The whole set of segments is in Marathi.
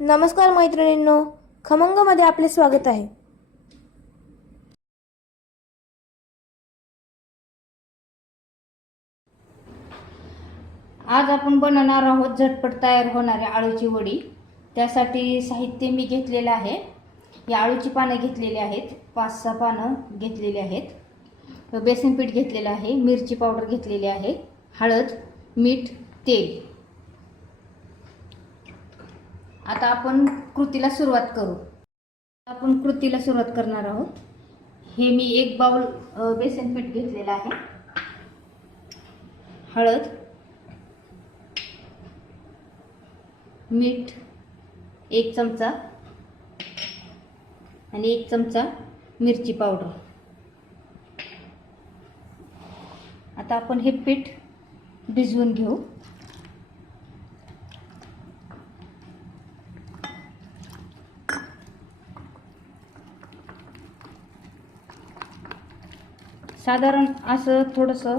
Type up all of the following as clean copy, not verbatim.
नमस्कार मैत्रिणींनो, खमंगमध्ये आपले स्वागत आहे। आज आपण बनवणार आहोत झटपट तयार होणारी आळूची वडी। त्यासाठी साहित्य मी घेतलेले आहे। या आळूची पानं घेतलेली आहेत, 5-6 पानं घेतलेली आहेत। बेसन पीठ घेतलेलं आहे, मिरची पावडर घेतलेली आहे, हळद, मीठ, तेल। आता आपण कृतीला सुरुवात करू। आपण कृतीला सुरुवात करणार आहोत। हे मी 1 बाउल बेसन पीठ घेतलेलं आहे, हळद, मीठ 1 चमचा आणि 1 चमचा मिरची पावडर। आता आपण हे पीठ भिजवून घेऊ। साधारण असं थोडंसं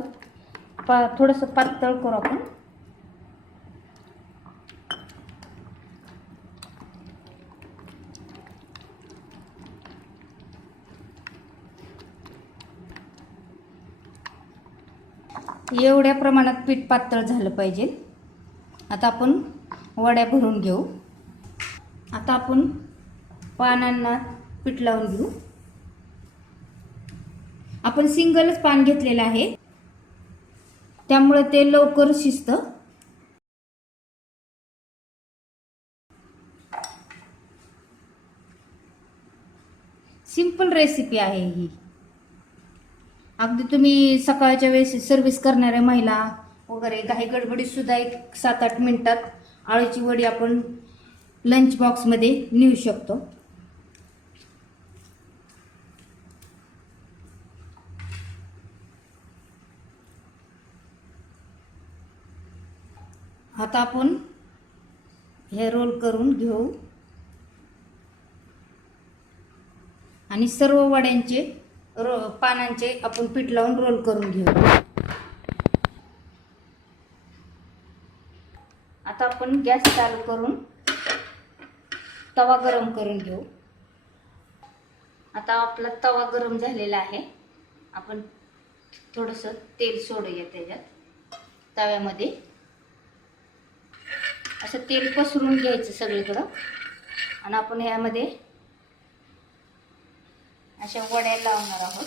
पातळ करू आपण। एवढ्या प्रमाणात पीठ पातळ झालं पाहिजे। आता आपण वड्या भरून घेऊ। आता आपण पानांना पीठ लावून घेऊ। आपण सिंगलच पान घेतलेलं आहे, त्यामुळे ते लवकर शिजतं। सिंपल रेसिपी आहे ही। अगदी तुम्ही सकाळच्या वेळेस सर्व्हिस करणाऱ्या महिला वगैरे घाई गडबडीत सुद्धा 7-8 मिनिटात आळूची वडी आपण लंच बॉक्स मध्ये नेऊ शकतो। आता आपण हे रोल करून घेऊ आणि सर्व वड्यांचे पानांचे आपण पीठ लावून रोल करून घेऊ। आता आपण गॅस चालू करून तवा गरम करून घेऊ। आता आपला तवा गरम झालेला आहे। आपण थोडंसं तेल सोडूया त्याच्यात तव्यामध्ये। असं तेल पसरून घ्यायचं सगळीकडं आणि आपण ह्यामध्ये अशा वड्या लावणार आहोत।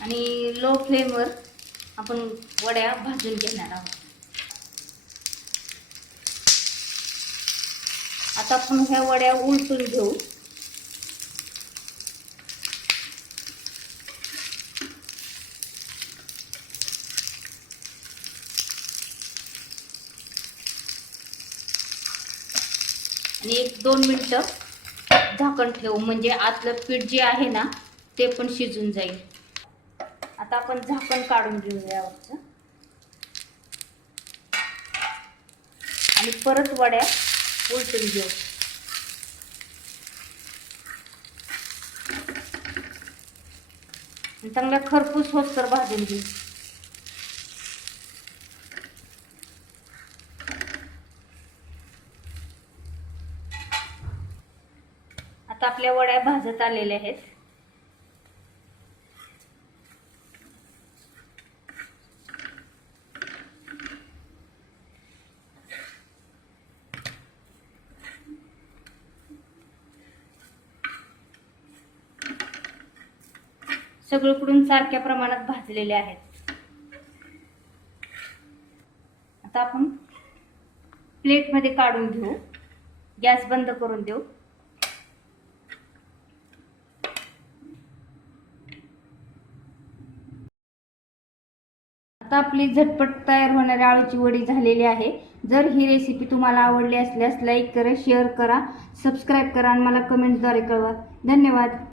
आणि लो फ्लेमवर आपण वड्या भाजून घेणार आहोत। आता आपण ह्या वड्या उलटून घेऊ। आणि 1-2 मिनिटं झाकण ठेवू, म्हणजे आतलं पीठ जे आहे ना ते पण शिजून जाईल। आता आपण झाकण काढून घेऊ यावरचं आणि परत वड्या उलटून घेऊ। चांगल्या खरपूस होस्तर भाजून घेऊ। आता आपल्या वड्या भाजत आलेल्या आहेत। सगळीकडून सारख्या प्रमाणात भाजलेले आहेत। आता आपण प्लेटमध्ये काढून घेऊ। गॅस बंद करून देऊ। आता आपली झटपट तयार होणारी आळूची वडी झालेली आहे। जर ही रेसिपी तुम्हाला आवडली असल्यास लाईक करा, शेअर करा, सबस्क्राईब करा आणि मला कमेंटद्वारे कळवा। धन्यवाद।